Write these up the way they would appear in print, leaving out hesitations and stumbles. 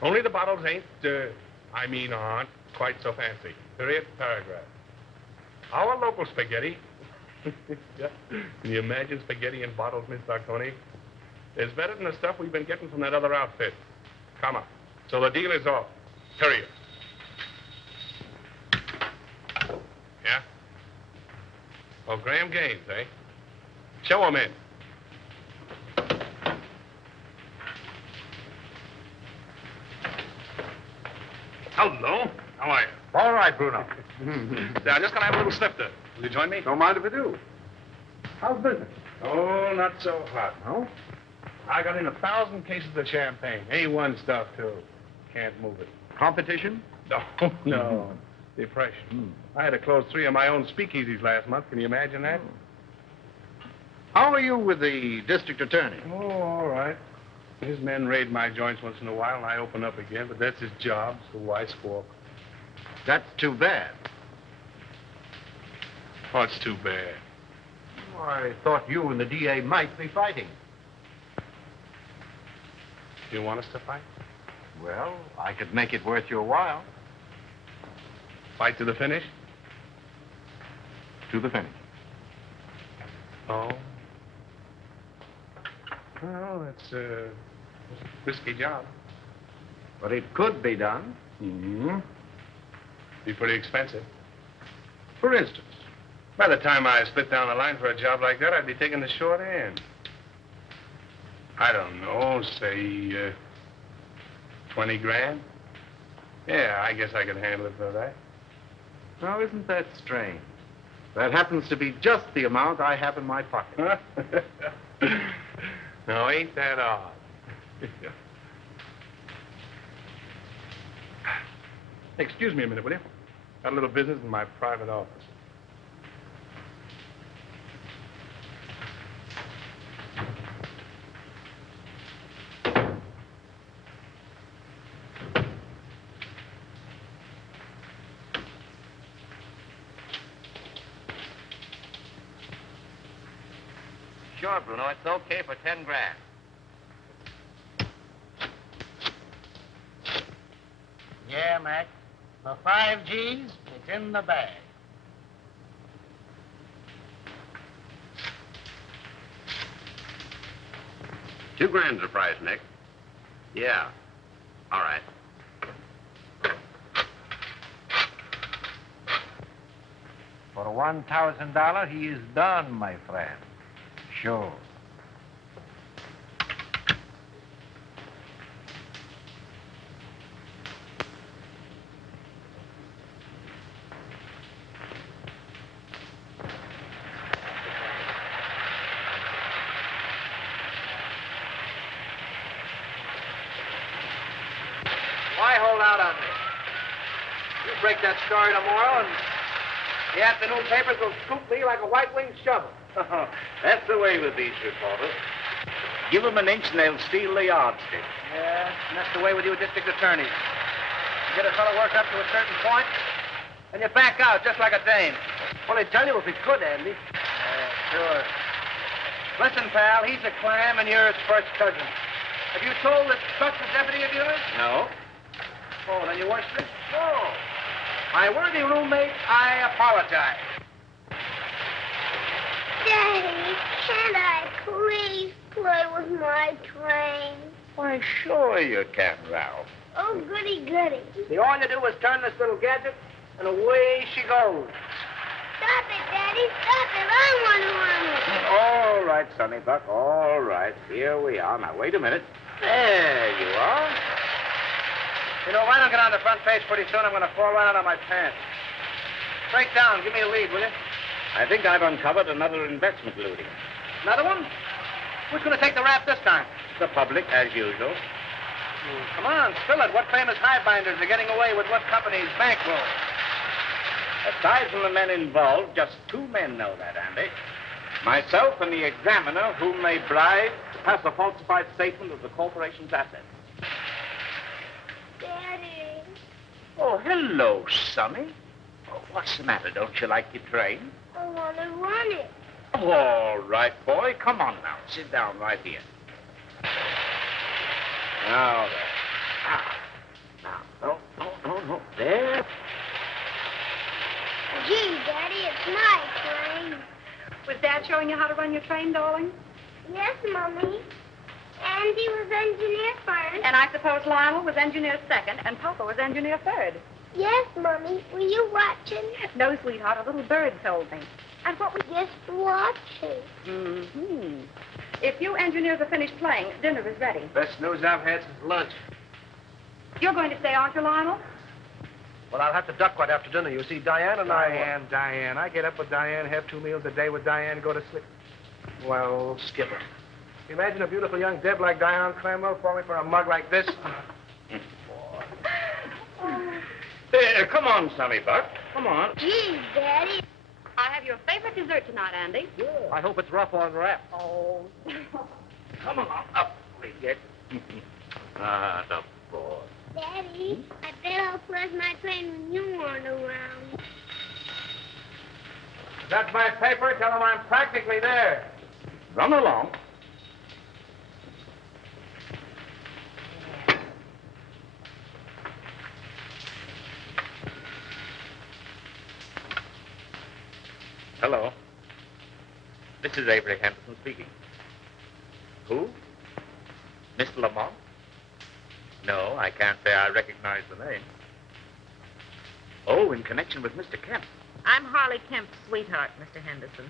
Only the bottles aren't quite so fancy. Period, paragraph. Our local spaghetti. Yeah. Can you imagine spaghetti in bottles, Miss Sarconi? It's better than the stuff we've been getting from that other outfit. Come on. So the deal is off. Period. Yeah? Oh, Graham Gaines, eh? Show him in. Hello. How are you? All right, Bruno. Say, I'm just going to have a little snifter. Will you join me? Don't mind if I do. How's business? Oh, not so hot. No? I got in 1,000 cases of champagne. A1 stuff, too. Can't move it. Competition? No, no. Depression. I had to close 3 of my own speakeasies last month. Can you imagine that? How are you with the district attorney? Oh, all right. His men raid my joints once in a while, and I open up again, but that's his job, so why squawk? That's too bad. Oh, it's too bad. Oh, I thought you and the DA might be fighting. Do you want us to fight? Well, I could make it worth your while. Fight to the finish? To the finish. Oh. Well, that's a risky job. But it could be done. Mm-hmm. Be pretty expensive. For instance. By the time I split down the line for a job like that, I'd be taking the short end. I don't know, say, 20 grand? Yeah, I guess I could handle it for that. Now, isn't that strange? That happens to be just the amount I have in my pocket. No, ain't that odd? Excuse me a minute, will you? Got a little business in my private office. Sure, Bruno. It's okay for 10 grand. Yeah, Mac. For 5 G's, it's in the bag. $2 grand's the price, Nick. Yeah. All right. For $1,000, he is done, my friend. Sure. Why hold out on me? You break that story tomorrow, and the afternoon papers will scoop me like a white-winged shovel. That's the way with these reporters. Give them an inch and they'll steal the yardstick. Yeah, and that's the way with you district attorneys. You get a fellow worked up to a certain point, and you back out just like a dame. Well, he'd tell you if he could, Andy. Yeah, sure. Listen, pal, he's a clam and you're his first cousin. Have you told this trusted deputy of yours? No? Oh, then you weren't sick? No. My worthy roommate, I apologize. Daddy, can't I please play with my train? Why, sure you can, Ralph. Oh, goody, goody. See, all you do is turn this little gadget, and away she goes. Stop it, Daddy, stop it. I want to run it. All right, Sonny Buck, all right. Here we are. Now, wait a minute. There you are. You know, if I don't get on the front page pretty soon, I'm going to fall right out of my pants. Break down. Give me a lead, will you? I think I've uncovered another investment looting. Another one? Who's going to take the rap this time? The public, as usual. Come on, spill it. What famous highbinders are getting away with what company's bankroll? Aside from the men involved, just 2 men know that, Andy. Myself and the examiner, whom they bribed to pass a falsified statement of the corporation's assets. Daddy. Oh, hello, Sonny. Oh, what's the matter? Don't you like your train? I want to run it. Oh, all right, boy. Come on now. Sit down right here. Now, there. Ah, Oh, there. Gee, Daddy, it's my train. Was Dad showing you how to run your train, darling? Yes, Mommy. Andy was engineer first. And I suppose Lionel was engineer second, and Papa was engineer third. Yes, Mommy. Were you watching? No, sweetheart, a little bird told me. And what was... Just watching. Mm-hmm. If you engineers are finished playing, dinner is ready. Best news I've had since lunch. You're going to stay, aren't you, Lionel? Well, I'll have to duck right after dinner. You see, Diane and I... Diane. I get up with Diane, have 2 meals a day with Diane, go to sleep. Well, Skipper, imagine a beautiful young Deb like Diane Clamwell falling for a mug like this. Come on, Sonny Buck. Come on. Gee, Daddy. I have your favorite dessert tonight, Andy. I hope it's rough on wrap. Oh. Come on, up we get. Ah, the boy. Daddy, I bet I'll flush my train when you aren't around. That's my paper. Tell them I'm practically there. Run along. Hello. This is Avery Henderson speaking. Who? Miss Lamont? No, I can't say I recognize the name. Oh, in connection with Mr. Kemp. I'm Harley Kemp's sweetheart, Mr. Henderson.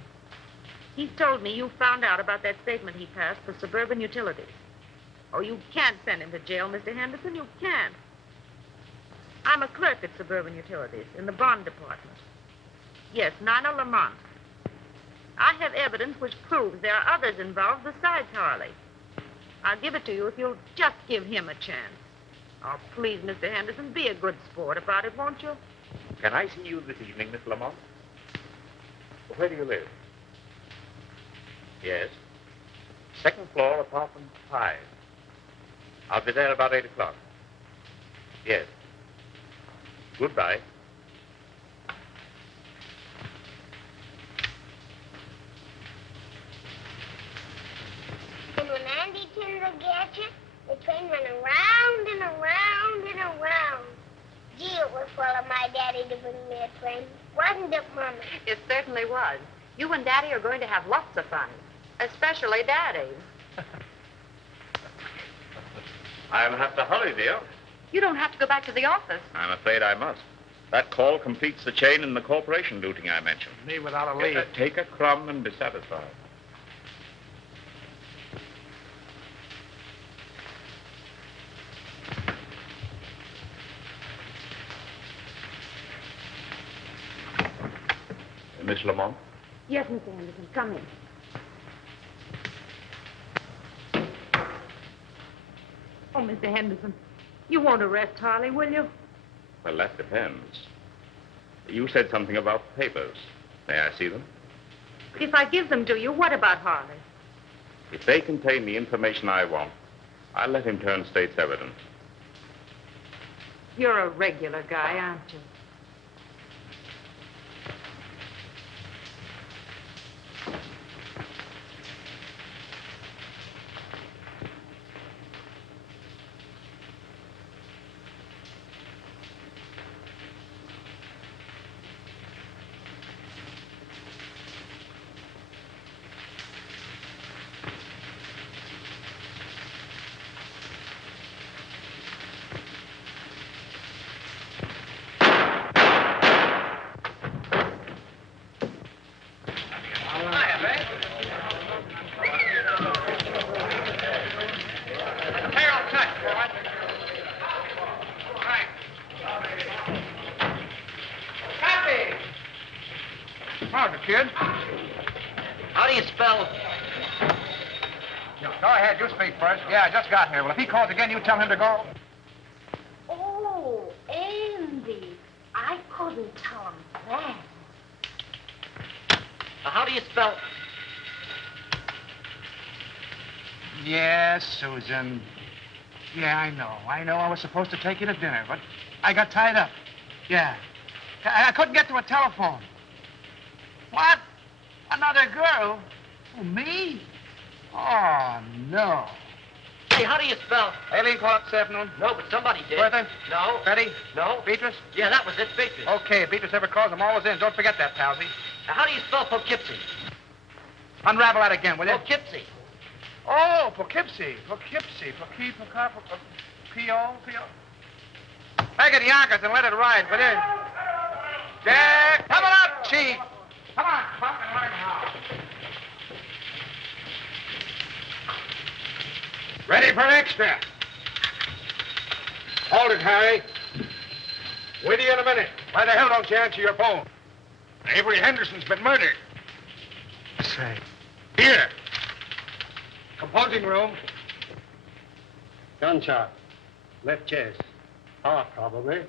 He's told me you found out about that statement he passed for Suburban Utilities. Oh, you can't send him to jail, Mr. Henderson. You can't. I'm a clerk at Suburban Utilities in the bond department. Yes, Nina Lamont. I have evidence which proves there are others involved besides Harley. I'll give it to you if you'll just give him a chance. Oh, please, Mr. Henderson, be a good sport about it, won't you? Can I see you this evening, Miss Lamont? Where do you live? Yes. Second floor, apartment 5. I'll be there about 8 o'clock. Yes. Goodbye. And when Andy turned the gadget, the train went around and around and around. Gee, it was full of my daddy to bring me a train. Wasn't it, Mama? It certainly was. You and Daddy are going to have lots of fun. Especially Daddy. I'll have to hurry, dear. You don't have to go back to the office. I'm afraid I must. That call completes the chain in the corporation looting I mentioned. Me without a lead. Take a crumb and be satisfied. Miss Lamont? Yes, Mr. Henderson, come in. Oh, Mr. Henderson, you won't arrest Harley, will you? Well, that depends. You said something about papers. May I see them? If I give them to you, what about Harley? If they contain the information I want, I'll let him turn state's evidence. You're a regular guy, aren't you? Kid. How do you spell? Go ahead, you speak first. Yeah, I just got here. Well, if he calls again, you tell him to go. Oh, Andy. I couldn't tell him that. How do you spell? Yes, Susan. Yeah, I know. I was supposed to take you to dinner, but I got tied up. Yeah. I couldn't get to a telephone. What? Another girl? Oh, me? Oh, no. Say, how do you spell? Aileen called up this afternoon. No, but somebody did. Bertha? No. Betty? No. Beatrice? Yeah, that was it, Beatrice. Okay, if Beatrice ever calls, I'm always in. Don't forget that, Palsy. Now, how do you spell Poughkeepsie? Unravel that again, will you? Poughkeepsie. Oh, Poughkeepsie. Poughkeepsie. P-O. Make it Yonkers and let it ride, will you? Jack, come on up, Chief. Come on, and learn how. Ready for extra. Hold it, Harry. With you in a minute. Why the hell don't you answer your phone? Avery Henderson's been murdered. Say. Here. Composing room. Gunshot. Left chest. Heart, probably.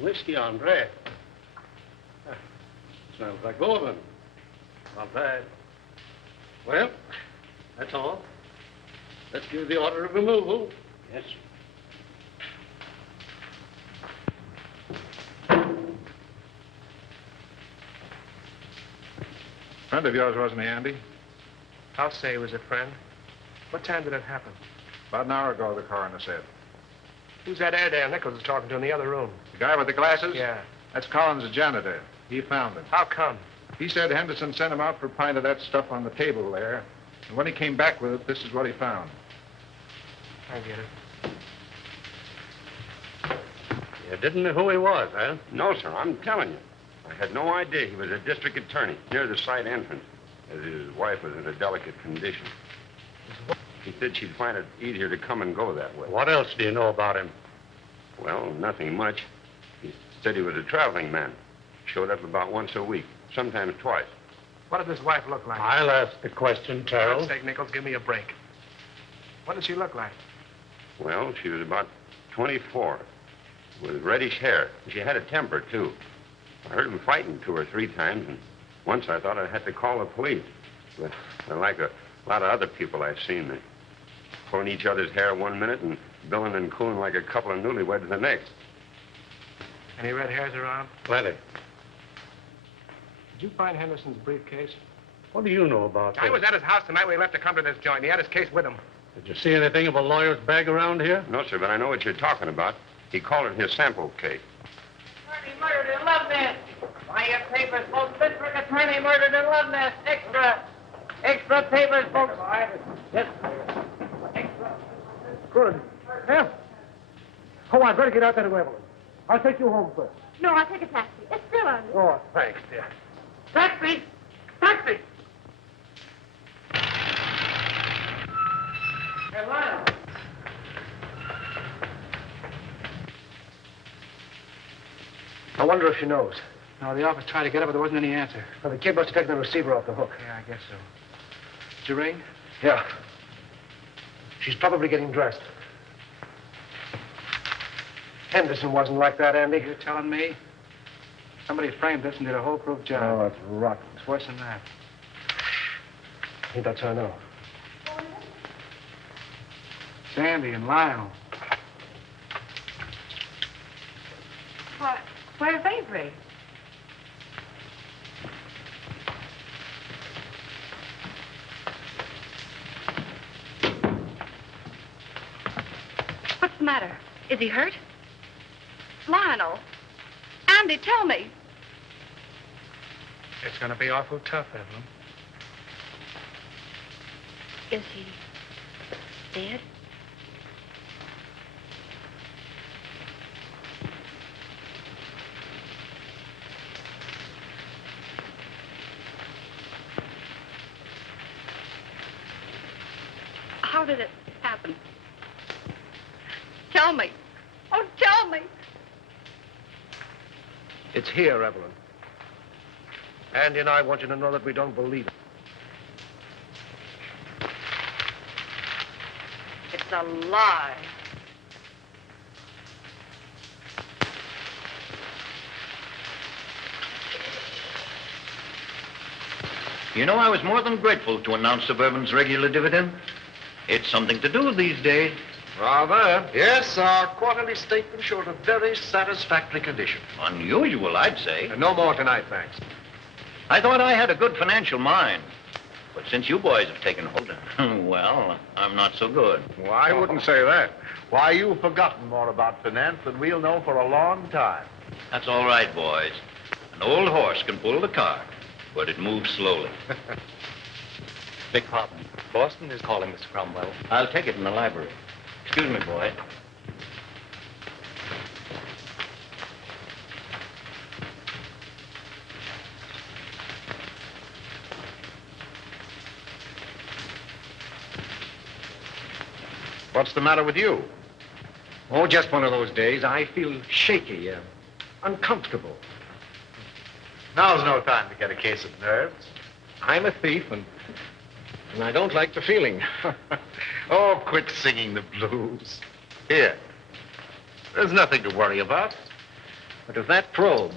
Whiskey on bread. Smells like bourbon. Not bad. Well, that's all. Let's give the order of removal. Yes, sir. Friend of yours, wasn't he, Andy? I'll say he was a friend. What time did it happen? About an hour ago, the coroner said. Who's that Airedale Nichols is talking to in the other room? The guy with the glasses? Yeah. That's Collins, the janitor. He found him. How come? He said Henderson sent him out for a pint of that stuff on the table there. And when he came back with it, this is what he found. I get it. You didn't know who he was, huh? No, sir, I'm telling you. I had no idea he was a district attorney near the side entrance, as his wife was in a delicate condition. He said she'd find it easier to come and go that way. What else do you know about him? Well, nothing much. He said he was a traveling man. Showed up about once a week, sometimes twice. What did his wife look like? I'll ask the question, For Terrell. God's sake, Nichols, give me a break. What did she look like? Well, she was about 24, with reddish hair. She had a temper, too. I heard him fighting 2 or 3 times, and once I thought I had to call the police. But like a lot of other people I've seen, they pulling each other's hair 1 minute and billing and cooling like a couple of newlyweds the next. Any red hairs around? Plenty. Did you find Henderson's briefcase? What do you know about this? I was at his house the night we left to come to this joint. He had his case with him. Did you see anything of a lawyer's bag around here? No, sir, but I know what you're talking about. He called it his sample case. Attorney murdered in Love Nest. Buy your papers, folks. District attorney murdered in Love Nest. Extra. Extra papers, folks. Yes. Extra. Good. Yeah. Come on, better get out there to Evelyn. I'll take you home first. No, I'll take a taxi. It's still on. Oh, thanks, dear. Taxi! Taxi! Hey, Lionel. I wonder if she knows. No, the office tried to get her, but there wasn't any answer. Well, the kid must have taken the receiver off the hook. Yeah, I guess so. Did you ring? Yeah. She's probably getting dressed. Henderson wasn't like that, Andy. You're telling me? Somebody framed this and did a whole-proof job. Oh, that's rotten. It's worse than that. I think that's her now. Sandy and Lionel. What? Where's Avery? What's the matter? Is he hurt? Lionel. Andy, tell me. It's going to be awful tough, Evelyn. Is he dead? How did it happen? Tell me. Oh, tell me. It's here, Evelyn. Andy and I want you to know that we don't believe it. It's a lie. You know, I was more than grateful to announce Suburban's regular dividend. It's something to do these days. Rather. Yes, our quarterly statement showed a very satisfactory condition. Unusual, I'd say. No more tonight, thanks. I thought I had a good financial mind. But since you boys have taken hold, well, I'm not so good. Well, I wouldn't say that. Why, you've forgotten more about finance than we'll know for a long time. That's all right, boys. An old horse can pull the cart, but it moves slowly. Beg pardon. Boston is calling, Mr. Cromwell. I'll take it in the library. Excuse me, boy. What's the matter with you? Oh, just one of those days. I feel shaky, uncomfortable. Now's no time to get a case of nerves. I'm a thief, and I don't like the feeling. Oh, quit singing the blues. Here. There's nothing to worry about. But if that probe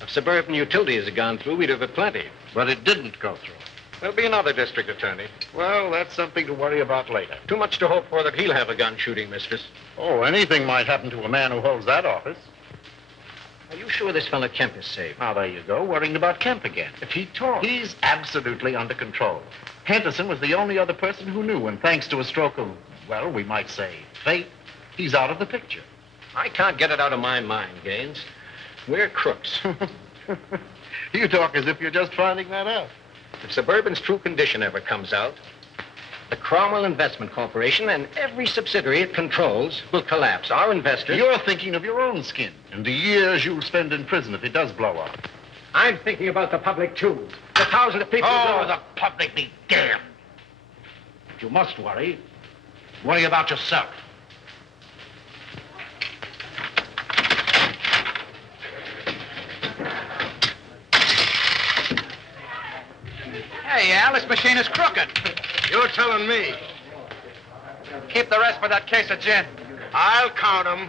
of Suburban Utilities had gone through, we'd have had plenty. But it didn't go through. There'll be another district attorney. Well, that's something to worry about later. Too much to hope for that he'll have a gun shooting mistress. Oh, anything might happen to a man who holds that office. Are you sure this fellow Kemp is safe? Now, there you go, worrying about Kemp again. If he talks. He's absolutely under control. Henderson was the only other person who knew, and thanks to a stroke of, well, we might say, fate, he's out of the picture. I can't get it out of my mind, Gaines. We're crooks. You talk as if you're just finding that out. If Suburban's true condition ever comes out, the Cromwell Investment Corporation and every subsidiary it controls will collapse. Our investors... You're thinking of your own skin and the years you'll spend in prison if it does blow up. I'm thinking about the public, too. The thousands of people... Oh, the public be damned. If you must worry, worry about yourself. Hey, Al, this machine is crooked. You're telling me. Keep the rest for that case of gin. I'll count them.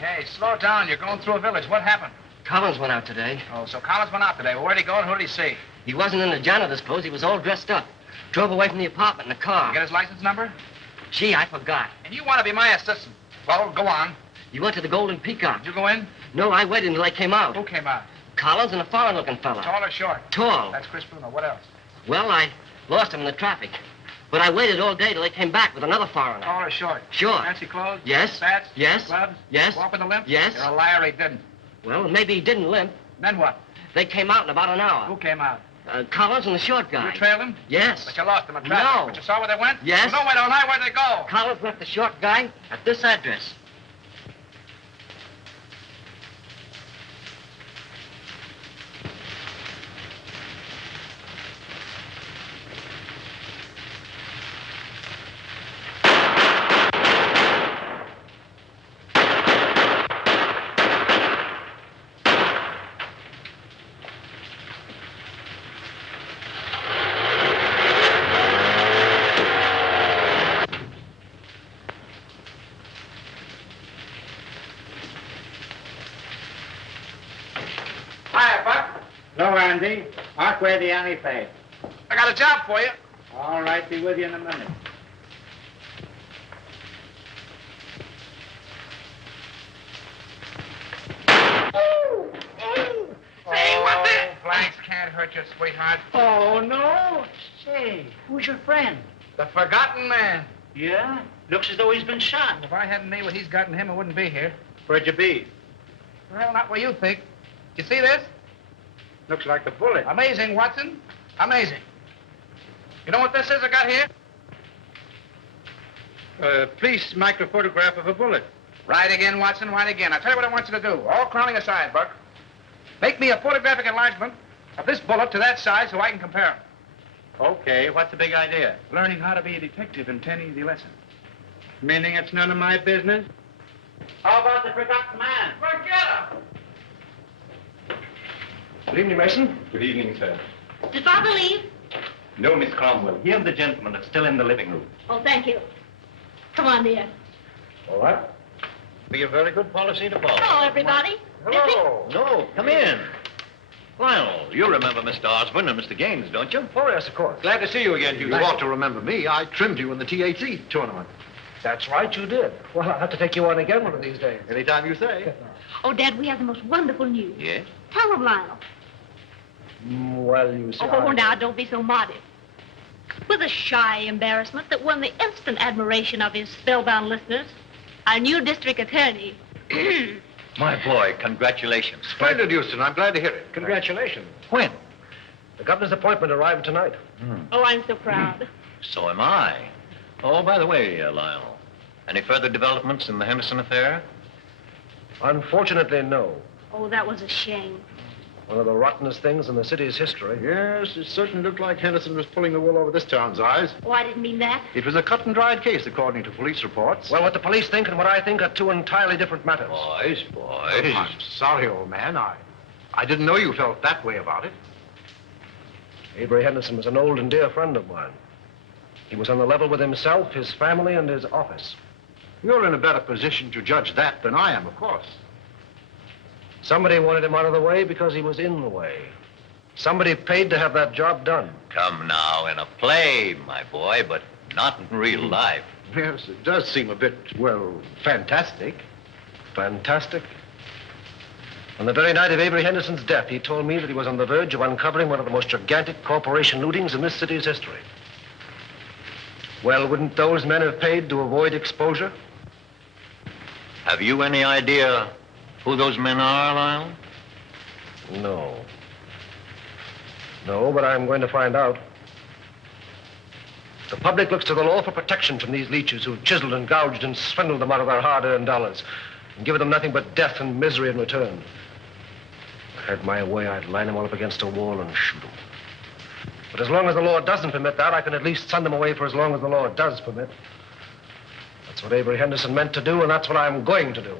Hey, slow down. You're going through a village. What happened? Collins went out today. Oh, so Collins went out today. Well, where'd he go and who'd he see? He wasn't in the janitor's clothes. He was all dressed up. Drove away from the apartment in a car. You get his license number? Gee, I forgot. And you want to be my assistant. Well, go on. He went to the Golden Peacock. Did you go in? No, I waited until they came out. Who came out? Collins and a foreign-looking fella. Tall or short? Tall. That's Chris Bruno. What else? Well, I lost him in the traffic. But I waited all day till they came back with another foreigner. Tall or short? Sure. Fancy clothes? Yes. Spats? Yes. Gloves? Yes. Walk with a limp? Yes. You're a liar, he didn't. Well, maybe he didn't limp. Then what? They came out in about an hour. Who came out? Collins and the short guy. You trailed him? Yes. But you lost him in traffic. No. But you saw where they went? Yes. Well, don't wait all night. Where'd they go? Collins left the short guy at this address. Hiya, Buck. Hello, Andy. Mark where the Annie paid. I got a job for you. All right, be with you in a minute. Say, what the... Blanks can't hurt you, sweetheart. Oh, no. Say, who's your friend? The forgotten man. Yeah? Looks as though he's been shot. If I hadn't made what he's got in him, I wouldn't be here. Where'd you be? Well, not what you think. You see this? Looks like the bullet. Amazing, Watson. Amazing. You know what this is I got here? Police microphotograph of a bullet. Right again, Watson, right again. I'll tell you what I want you to do. All crowning aside, Buck. Make me a photographic enlargement of this bullet to that size so I can compare them. Okay, what's the big idea? Learning how to be a detective in 10 easy lessons. Meaning it's none of my business? How about the forgotten man? Forget him! Good evening, Mason. Good evening, sir. Did Father leave? No, Miss Cromwell. He and the gentleman are still in the living room. Oh, thank you. Come on, dear. All right. Be a very good policy to follow. Hello, everybody. Hello. No, come in. Lionel, You remember Mr. Osborne and Mr. Gaines, don't you? Oh, yes, of course. Glad to see you again, You Houston. ought to remember me. I trimmed you in the THC tournament. That's right, you did. Well, I'll have to take you on again one of these days. Anytime you say. Oh, Dad, we have the most wonderful news. Yes? Tell them, Lionel. Well, you see. Oh, now, don't be so modest. With a shy embarrassment that won the instant admiration of his spellbound listeners, our new district attorney. My boy, congratulations. Splendid, Houston. I'm glad to hear it. Congratulations. When? The governor's appointment arrived tonight. Oh, I'm so proud. So am I. Oh, by the way, Lionel, any further developments in the Henderson affair? Unfortunately, no. Oh, that was a shame. One of the rottenest things in the city's history. Yes, it certainly looked like Henderson was pulling the wool over this town's eyes. Oh, I didn't mean that. It was a cut-and-dried case, according to police reports. Well, what the police think and what I think are two entirely different matters. Boys. I'm sorry, old man. I didn't know you felt that way about it. Avery Henderson was an old and dear friend of mine. He was on the level with himself, his family, and his office. You're in a better position to judge that than I am, of course. Somebody wanted him out of the way because he was in the way. Somebody paid to have that job done. Come now, in a play, my boy, but not in real life. Yes, it does seem a bit, well, fantastic. Fantastic. On the very night of Avery Henderson's death, he told me that he was on the verge of uncovering one of the most gigantic corporation lootings in this city's history. Well, wouldn't those men have paid to avoid exposure? Have you any idea who those men are, Lionel? No. No, but I'm going to find out. The public looks to the law for protection from these leeches who've chiseled and gouged and swindled them out of their hard-earned dollars and given them nothing but death and misery in return. If I had my way, I'd line them all up against a wall and shoot them. But as long as the law doesn't permit that, I can at least send them away for as long as the law does permit. That's what Avery Henderson meant to do, and that's what I'm going to do.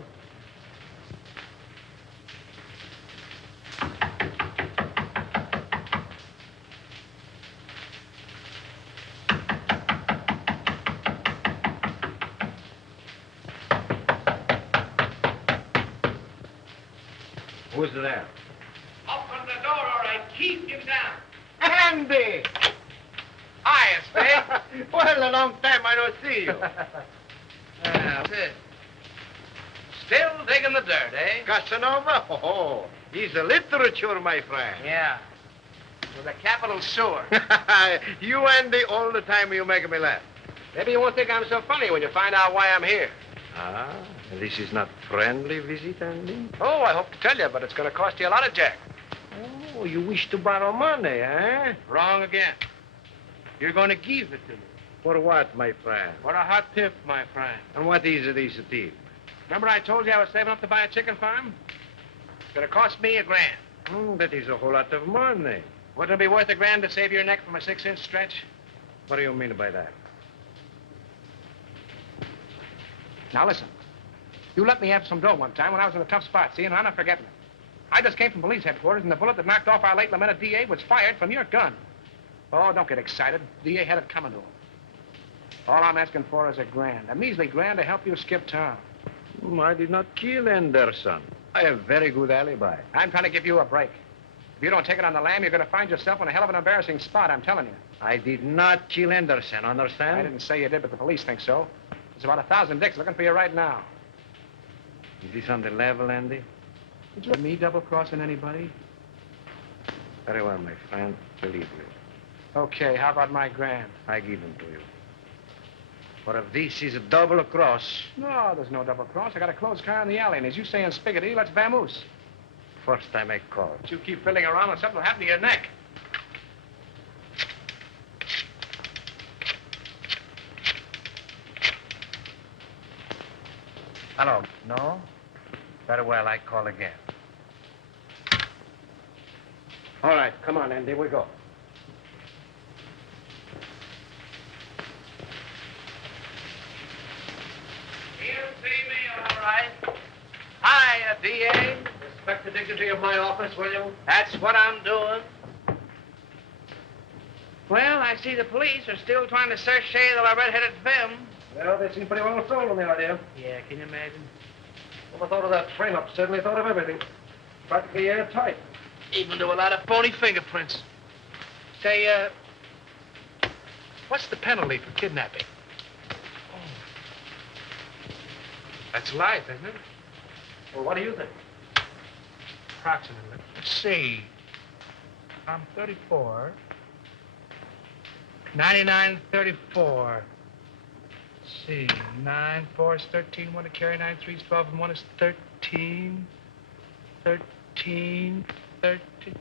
Who's there? Open the door, all right. Keep him down. Andy! Hi, Spade. Well, a long time I don't see you. That's it. Still digging the dirt, eh? Casanova? Oh, he's a literature, my friend. Yeah. With a capital sewer. You, Andy, all the time you make me laugh. Maybe you won't think I'm so funny when you find out why I'm here. Ah, this is not friendly visit, Andy? Oh, I hope to tell you, but it's going to cost you a lot of jack. Oh, you wish to borrow money, eh? Wrong again. You're going to give it to me. For what, my friend? For a hot tip, my friend. And what is this tip? Remember I told you I was saving up to buy a chicken farm? It's going to cost me $1,000. That is a whole lot of money. Wouldn't it be worth $1,000 to save your neck from a 6-inch stretch? What do you mean by that? Now listen. You let me have some dough one time when I was in a tough spot, see, and I'm not forgetting it. I just came from police headquarters, and the bullet that knocked off our late lamented DA was fired from your gun. Oh, don't get excited. DA had it coming to him. All I'm asking for is $1,000, a measly $1,000 to help you skip town. I did not kill Anderson. I have very good alibi. I'm trying to give you a break. If you don't take it on the lam, you're going to find yourself in a hell of an embarrassing spot, I'm telling you. I did not kill Anderson, understand? I didn't say you did, but the police think so. There's about 1,000 dicks looking for you right now. Is this on the level, Andy? Did you let me double-crossing anybody? Very well, my friend. Believe you. Okay, how about my $1,000? I give them to you. For if this is a double cross... No, there's no double cross. I got a closed car in the alley, and as you say in Spiggity, let's vamoose. First time I call. But you keep fiddling around and something will happen to your neck. Hello. No? Very well, I call again. All right, come on, Andy, we go. You see me, all right. Hiya, DA. Respect the dignity of my office, will you? That's what I'm doing. Well, I see the police are still trying to search the red-headed femme. Well, they seem pretty well sold on the idea. Yeah, can you imagine? Well, I thought of that frame-up, certainly thought of everything. Practically airtight. Even to a lot of phony fingerprints. Say, what's the penalty for kidnapping? That's life, isn't it? Well, what do you think? Approximately. Let's see. I'm 34. 99, 34. Let's see. 9, 4 is 13. 1 to carry. 9, 3 is 12. And 1 is 13. 13. 13.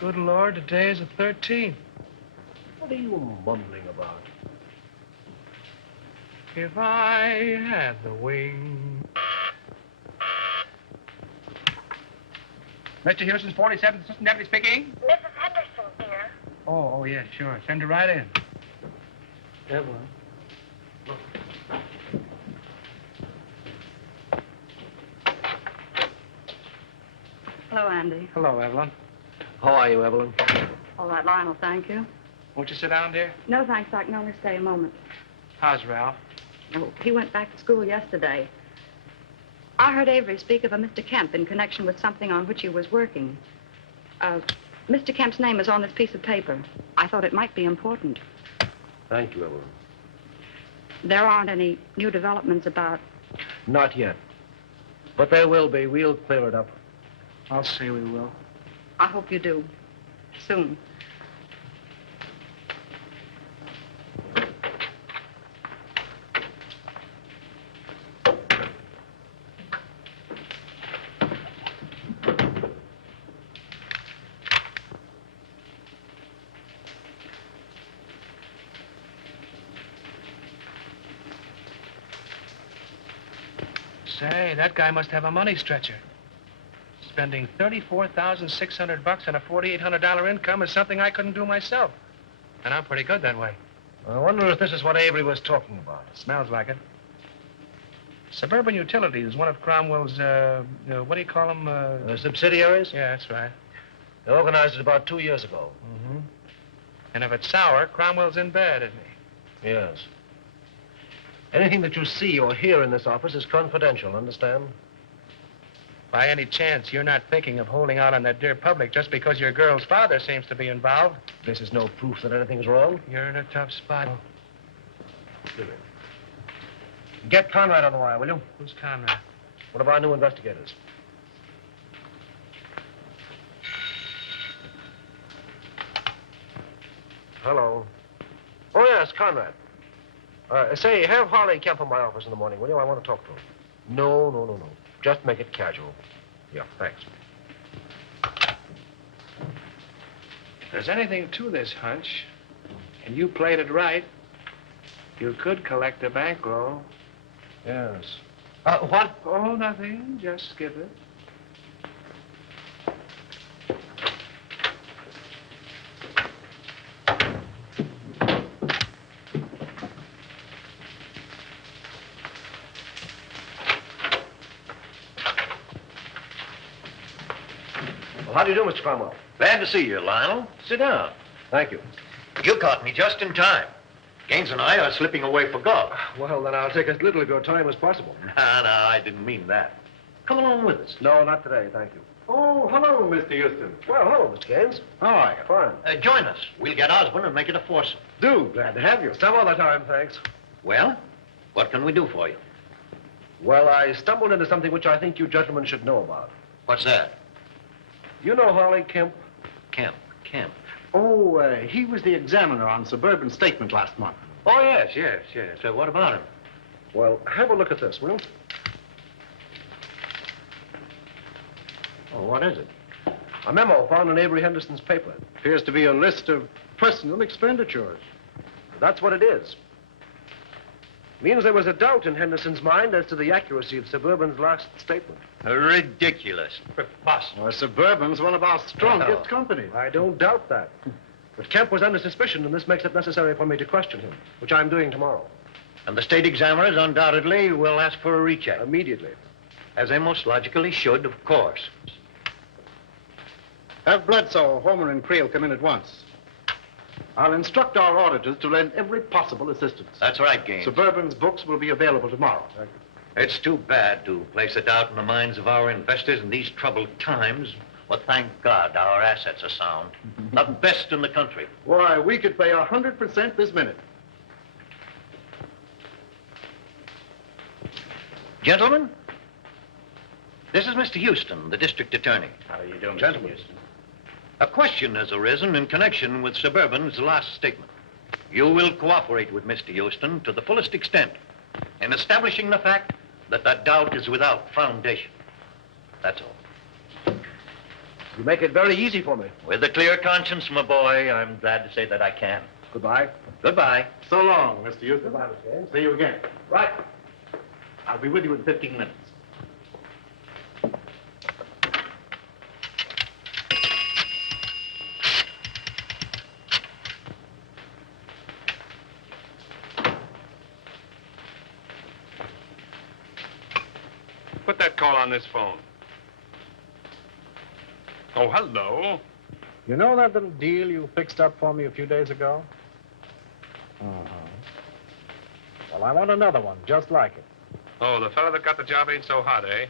Good Lord, today is the 13th. What are you mumbling about? If I had the wing. Mr. Houston's 47th Assistant Deputy speaking. Mrs. Henderson here. Oh, yeah, sure. Send her right in. Evelyn. Hello, Andy. Hello, Evelyn. How are you, Evelyn? All right, Lionel, thank you. Won't you sit down, dear? No, thanks. I can only stay a moment. How's Ralph? Oh, he went back to school yesterday. I heard Avery speak of a Mr. Kemp in connection with something on which he was working. Mr. Kemp's name is on this piece of paper. I thought it might be important. Thank you, Evelyn. There aren't any new developments about... Not yet. But there will be. We'll clear it up. I'll say we will. I hope you do. Soon. Say, that guy must have a money stretcher. Spending $34,600 on a $4,800 income is something I couldn't do myself. And I'm pretty good that way. I wonder if this is what Avery was talking about. Smells like it. Suburban Utilities is one of Cromwell's, what do you call them? Subsidiaries? Yeah, that's right. They organized it about 2 years ago. Mm-hmm. And if it's sour, Cromwell's in bed, isn't he? Yes. Anything that you see or hear in this office is confidential, understand? By any chance, you're not thinking of holding out on that dear public just because your girl's father seems to be involved? This is no proof that anything's wrong. You're in a tough spot. Get Conrad on the wire, will you? Who's Conrad? One of our new investigators. Hello. Oh, yes, Conrad. Say, have Harley Kemp in my office in the morning, will you? I want to talk to him. No. Just make it casual. Yeah, thanks. If there's anything to this hunch, and you played it right, you could collect a bankroll. Yes. What? Oh, nothing. Just skip it. Well, how do you do, Mr. Cromwell? Glad to see you, Lionel. Sit down. Thank you. You caught me just in time. Gaines and I are slipping away for golf. Well, then I'll take as little of your time as possible. No, I didn't mean that. Come along with us. No, not today, thank you. Oh, hello, Mr. Houston. Well, hello, Mr. Gaines. How are you? Fine. Join us. We'll get Osborne and make it a foursome. Glad to have you. Some other time, thanks. Well, what can we do for you? Well, I stumbled into something which I think you gentlemen should know about. What's that? You know Harley Kemp? Kemp. Oh, he was the examiner on Suburban Statement last month. Oh, yes. So what about him? Well, have a look at this, will you? Oh, what is it? A memo found in Avery Henderson's paper. Appears to be a list of personal expenditures. That's what it is. Means there was a doubt in Henderson's mind as to the accuracy of Suburban's last statement. Ridiculous. Well, Suburban's one of our strongest companies. I don't doubt that. But Kemp was under suspicion, and this makes it necessary for me to question him, which I'm doing tomorrow. And the state examiners undoubtedly will ask for a recheck. Immediately. As they most logically should, of course. Have Bledsoe, Homer, and Creel come in at once. I'll instruct our auditors to lend every possible assistance. That's right, Gaines. Suburban's books will be available tomorrow. It's too bad to place a doubt in the minds of our investors in these troubled times. But thank God our assets are sound. The best in the country. Why, we could pay 100% this minute. Gentlemen, this is Mr. Houston, the district attorney. How are you doing, Gentlemen, a question has arisen in connection with Suburban's last statement. You will cooperate with Mr. Houston to the fullest extent in establishing the fact that that doubt is without foundation. That's all. You make it very easy for me. With a clear conscience, my boy, I'm glad to say that I can. Goodbye. Goodbye. So long, Mr. Houston. Goodbye, Mr. Haynes. See you again. Right. I'll be with you in 15 minutes. Put that call on this phone. Oh, hello. You know that little deal you fixed up for me a few days ago? Well, I want another one just like it. Oh, the fellow that got the job ain't so hot, eh?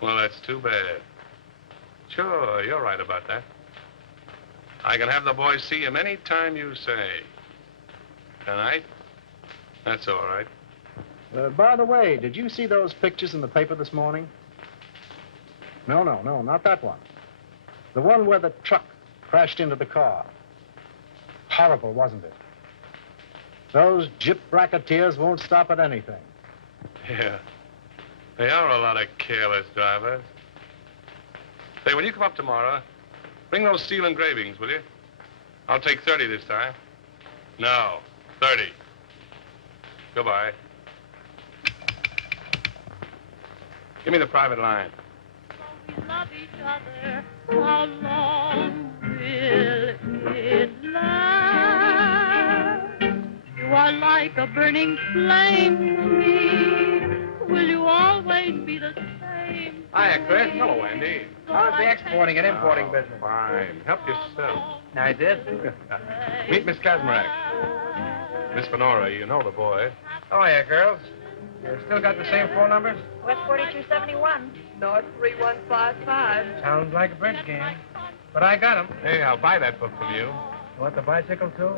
Well, that's too bad. Sure, you're right about that. I can have the boys see him any time you say. Tonight? That's all right. By the way, did you see those pictures in the paper this morning? No, not that one. The one where the truck crashed into the car. Horrible, wasn't it? Those gyp racketeers won't stop at anything. Yeah. They are a lot of careless drivers. Say, when you come up tomorrow, bring those steel engravings, will you? I'll take 30 this time. No, 30. Goodbye. Give me the private line. We love each other. How long will it last? You are like a burning flame to me. Will you always be the same? Hiya, Chris. Hello, Andy. How's the exporting and importing business? Fine. Help yourself. I did. Meet Miss Kazmarek. Miss Fenora, you know the boy. Oh, yeah, girls. You still got the same phone numbers? West 4271. North 3155. Sounds like a bridge game. But I got 'em. Hey, I'll buy that book from you. You want the bicycle, too?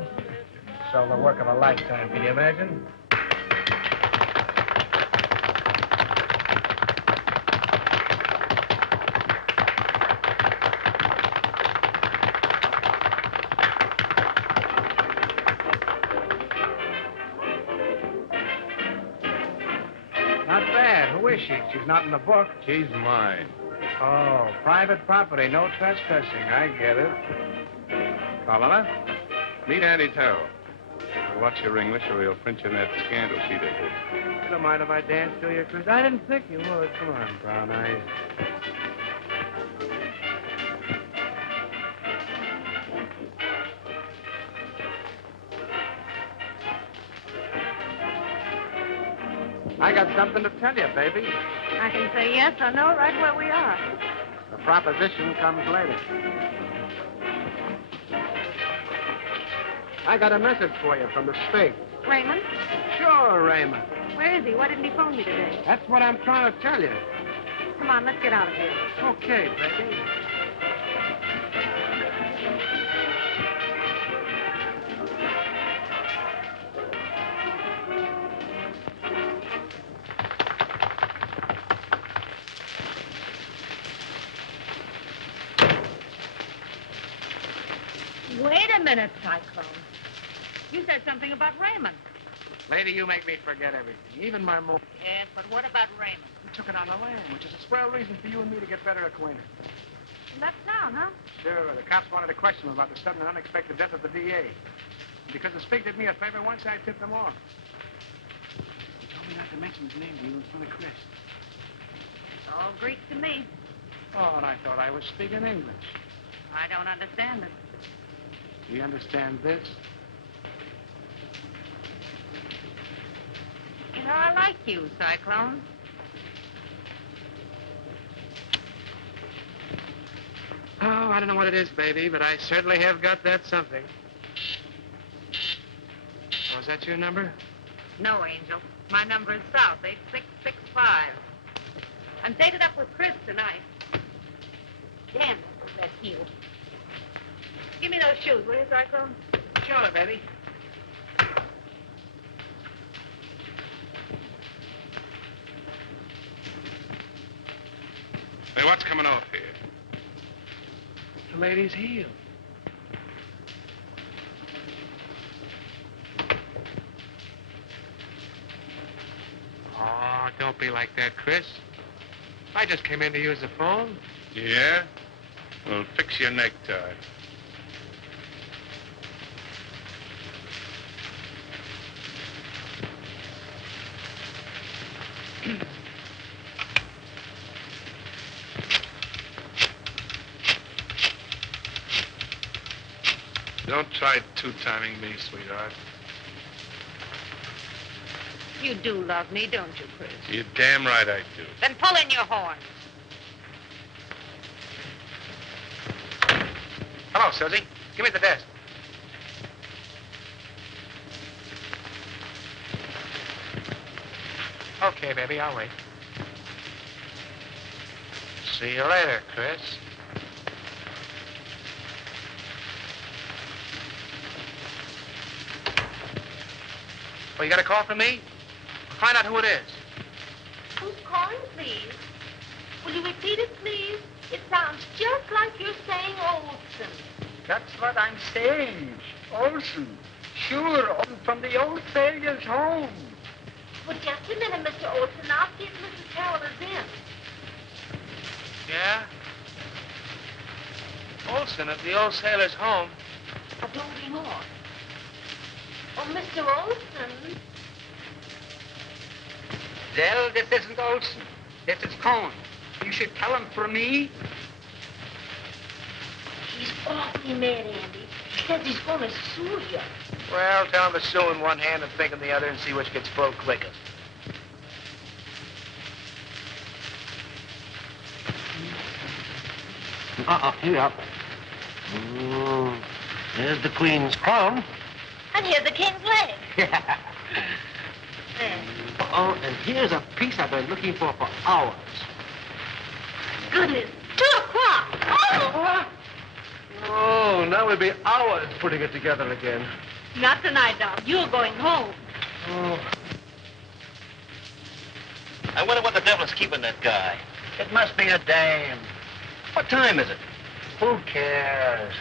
Sell the work of a lifetime, can you imagine? Not bad. Who is she? She's not in the book. She's mine. Oh, private property, no trespassing. I get it. Colonna, meet Andy Terrell. Watch your English or he'll print you in that scandal sheet of his. You don't mind if I dance to you, Chris? I didn't think you would. Come on, Brown Eyes. I got something to tell you, baby. I can say yes or no right where we are. The proposition comes later. I got a message for you from the state. Raymond? Sure, Raymond. Where is he? Why didn't he phone me today? That's what I'm trying to tell you. Come on, let's get out of here. Okay, baby. Wait a minute, Cyclone. You said something about Raymond. Lady, you make me forget everything, even my mom. Yes, but what about Raymond? We took it on the lam, which is a swell reason for you and me to get better acquainted. Left town, huh? Sure, the cops wanted to question him about the sudden and unexpected death of the DA. And because the Spig did me a favor once, I tipped them off. He told me not to mention his name to you in front of Chris. It's all Greek to me. Oh, and I thought I was speaking English. I don't understand it. Do you understand this? You know, I like you, Cyclone. Oh, I don't know what it is, baby, but I certainly have got that something. Oh, is that your number? No, Angel. My number is South, 860. 6-5. I'm dated up with Chris tonight. Damn, that heel. Give me those shoes, will you, Cyclone? Sure, baby. Hey, what's coming off here? The lady's heel. Oh, don't be like that, Chris. I just came in to use the phone. Yeah? Well, fix your necktie. Don't try two-timing me, sweetheart. You do love me, don't you, Chris? You're damn right I do. Then pull in your horns. Hello, Susie. Give me the desk. Okay, baby, I'll wait. See you later, Chris. Oh, you got a call from me? Find out who it is. Who's calling, please? Will you repeat it, please? It sounds just like you're saying Olson. That's what I'm saying. Olson. Sure, from the old sailor's home. Well, just a minute, Mr. Olson. I'll see if Mrs. Carroll is in. Yeah? Olson at the old sailor's home. Oh, don't be more. Oh, Mr. Olson. Well, this isn't Olson. This is Cohn. You should tell him for me. He's awfully mad, Andy. He says he's going to sue you. Well, tell him to sue in one hand and think in the other and see which gets full quickest. Here. Here's the Queen's crown. And here's the king's leg. Oh, and here's a piece I've been looking for hours. Goodness, 2 o'clock. Oh! Oh, now we'll be hours putting it together again. Not tonight, Doc. You're going home. Oh. I wonder what the devil's keeping that guy. It must be a dame. What time is it? Who cares?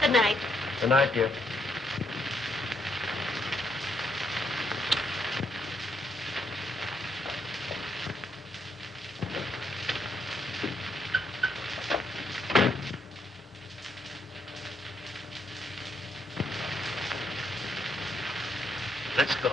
Good night. Good night, dear. Let's go.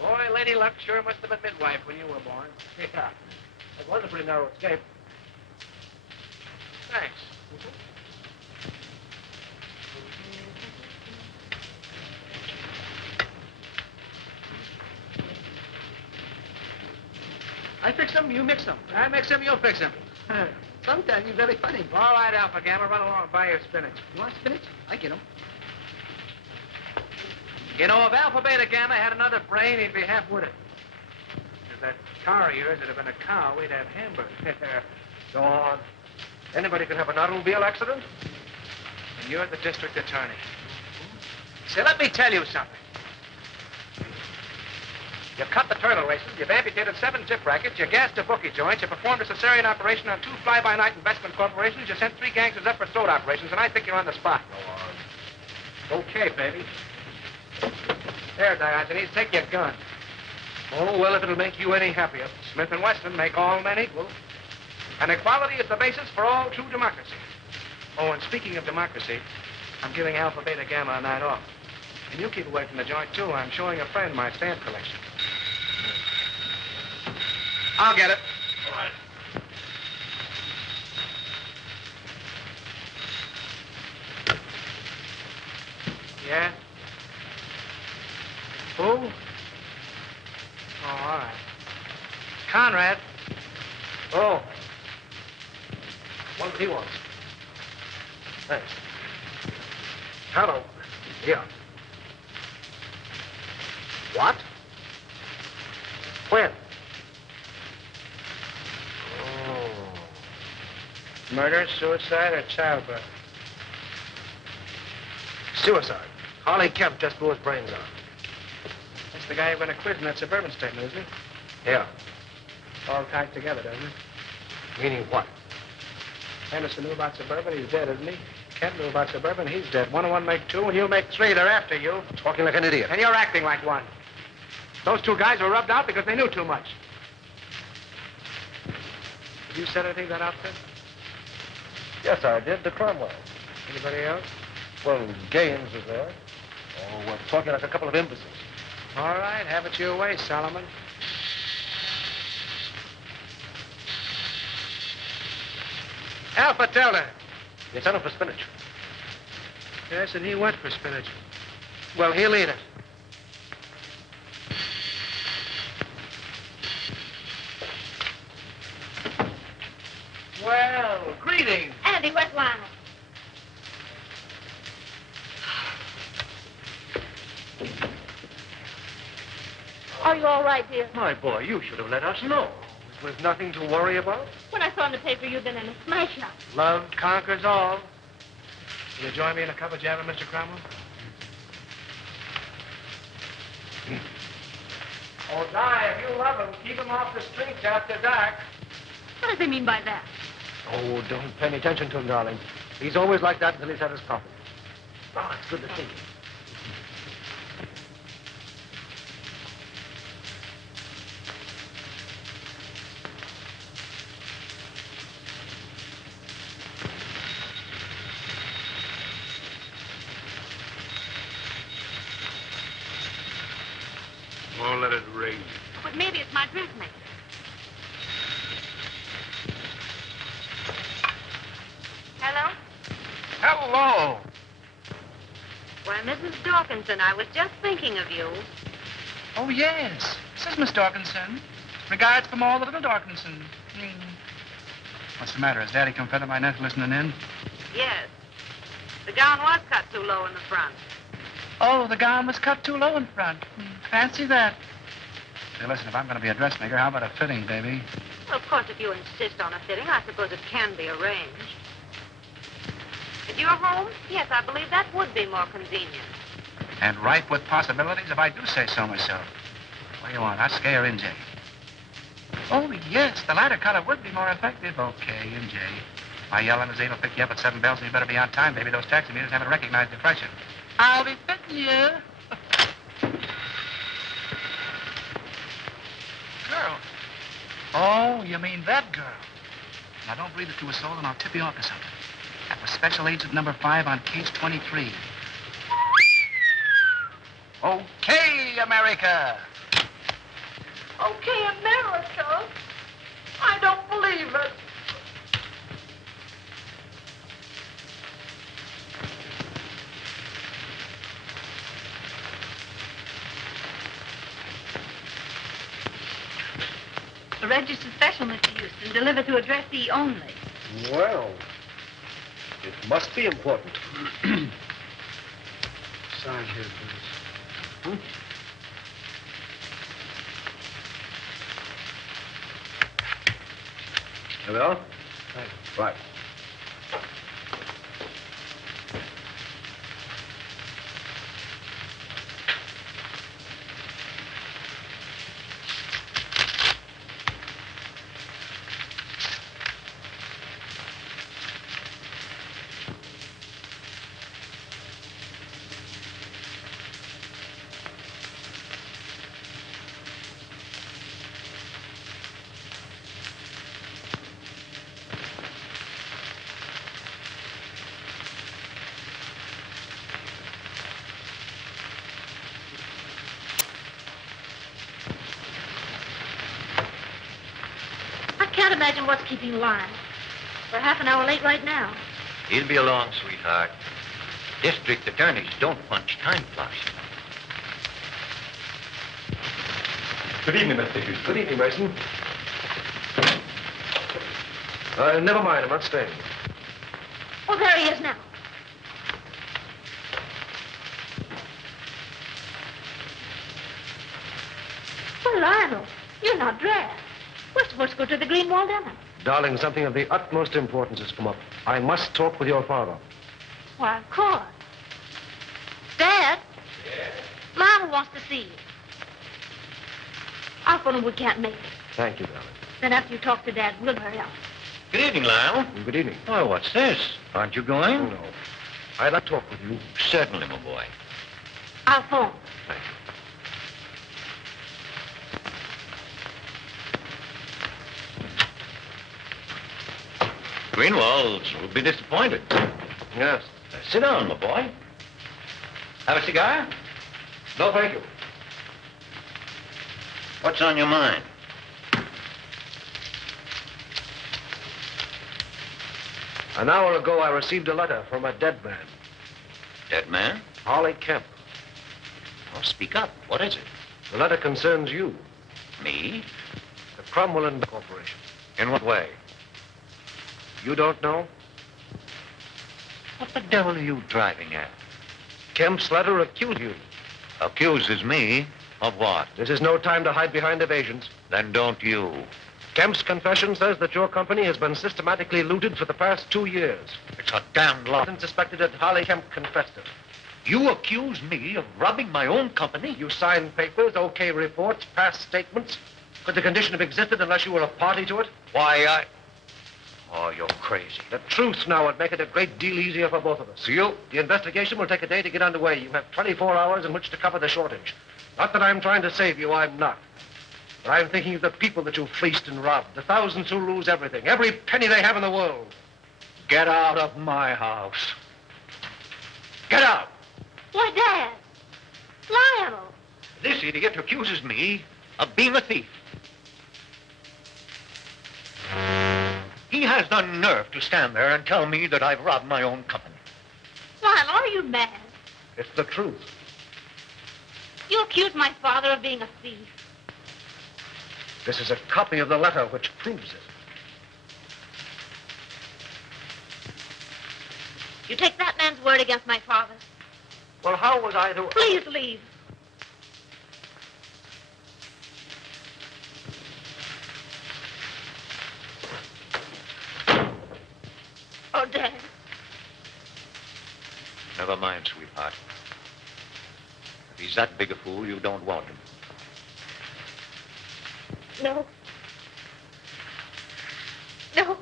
Boy, Lady Luck sure must have been midwife when you were born. Yeah. That was a pretty narrow escape. Thanks. I fix them, you mix them. I mix them, you'll fix them. Sometimes you're very funny. All right, Alpha Gamma, run along and buy your spinach. You want spinach? I get them. You know, if Alpha Beta Gamma had another brain, he'd be half with it. If that car of yours had been a cow, we'd have hamburgers. Go on. Anybody can have an automobile accident. And you're the district attorney. Say, let me tell you something. You've cut the turtle races, you've amputated 7 zip rackets, you gassed a bookie joint, you performed a cesarean operation on 2 fly-by-night investment corporations, you sent 3 gangsters up for throat operations, and I think you're on the spot. Go on. Okay, baby. There, Diogenes, take your gun. Oh, well, if it'll make you any happier. Smith & Wesson make all men equal. And equality is the basis for all true democracy. Oh, and speaking of democracy, I'm giving Alpha, Beta, Gamma a night off. And you keep away from the joint, too. I'm showing a friend my stamp collection. I'll get it. All right. Yeah? Who? Oh, all right. Conrad. Oh. What he wants. Thanks. Hello. Yeah. What? When? Oh. Murder, suicide, or childbirth? Suicide. Harley Kemp just blew his brains out. That's the guy you're going to quiz in that suburban statement, isn't it? Yeah. All tied together, doesn't it? Meaning what? Henderson knew about suburban, he's dead, isn't he? Kemp knew about suburban, he's dead. 1 and 1 make 2, and you'll make 3. They're after you. Talking like an idiot. And you're acting like one. Those 2 guys were rubbed out because they knew too much. Have you said anything to that outfit? Yes, I did, to Cromwell. Anybody else? Well, Gaines was there. Oh, we're talking like a couple of imbeciles. All right, have it your way, Solomon. Alpha, tell her. You sent him for spinach. Yes, and he went for spinach. Well, he'll eat it. Well, greetings. Andy, where's Lionel? Are you all right, dear? My boy, you should have let us know. It was nothing to worry about. When I saw in the paper you'd been in a smash-up. Love conquers all. Will you join me in a cup of java, Mr. Cromwell? Oh, Di, if you love him, keep him off the streets after dark. What does he mean by that? Oh, don't pay any attention to him, darling. He's always like that until he's had his coffee. Ah, it's good to see you. Oh, let it ring. But maybe it's my dressmaker. Hello? Hello. Why, Mrs. Dawkinson, I was just thinking of you. Oh, yes. This is Miss Dawkinson. Regards from all the little Dawkinson. What's the matter? Has Daddy come feather my nest listening in? Yes. The gown was cut too low in the front. Oh, the gown was cut too low in front. Fancy that. Say, listen, if I'm going to be a dressmaker, how about a fitting, baby? Well, of course, if you insist on a fitting, I suppose it can be arranged. If you're home, yes, I believe that would be more convenient. And ripe with possibilities, if I do say so myself. What do you want, Husky or NJ? Oh, yes, the latter color would be more effective. Okay, NJ. My yellow limousine will pick you up at 7 bells, and you better be on time, baby. Those taxi meters haven't recognized the freshen. I'll be fitting you. Girl. Oh, you mean that girl. Now, don't breathe it to a soul, and I'll tip you off to something. That was Special Agent number 5 on case 23. Okay, America. Okay, America. I don't believe it. A registered special, Mr. Houston, delivered to address E only. Well, it must be important. Sign here, please. Here we are. Thank Right. imagine what's keeping Lyon. We're half an hour late right now. He'll be along, sweetheart. District attorneys don't punch time clocks. Good evening, Mr. Houston. Good evening, Mason. Never mind, I'm not staying. Oh, there he is now. Well, Lionel, you're not dressed. We're supposed to go to the Greenwald dinner. Darling, something of the utmost importance has come up. I must talk with your father. Why, of course. Dad? Yes? Lionel wants to see you. I'll phone him we can't make it. Thank you, darling. Then after you talk to Dad, we'll hurry up. Good evening, Lyle. Good evening. Oh, what's this? Aren't you going? Oh, no. I'd like to talk with you. Certainly, my boy. I'll phone. Thank you. Greenwalds will be disappointed. Yes. Sit down, my boy. Have a cigar? No, thank you. What's on your mind? An hour ago, I received a letter from a dead man. Dead man? Harley Kemp. Oh, speak up. What is it? The letter concerns you. Me? The Cromwell and Corporation. In what way? You don't know? What the devil are you driving at? Kemp's letter accused you. Accuses me of what? This is no time to hide behind evasions. Then don't you. Kemp's confession says that your company has been systematically looted for the past 2 years. It's a damned lie. And suspected that Harley Kemp confessed it. You accuse me of robbing my own company? You signed papers, okay reports, past statements. Could the condition have existed unless you were a party to it? Why, Oh, you're crazy. The truth now would make it a great deal easier for both of us. You? The investigation will take a day to get underway. You have 24 hours in which to cover the shortage. Not that I'm trying to save you, I'm not. But I'm thinking of the people that you fleeced and robbed, the thousands who lose everything, every penny they have in the world. Get out of my house. Get out! Why, Dad. Lionel. This idiot accuses me of being a thief. He has the nerve to stand there and tell me that I've robbed my own company. Lionel, are you mad? It's the truth. You accuse my father of being a thief. This is a copy of the letter which proves it. You take that man's word against my father. Well, how was I to... Please leave. Oh, Dad. Never mind, sweetheart. If he's that big a fool, you don't want him. No. No.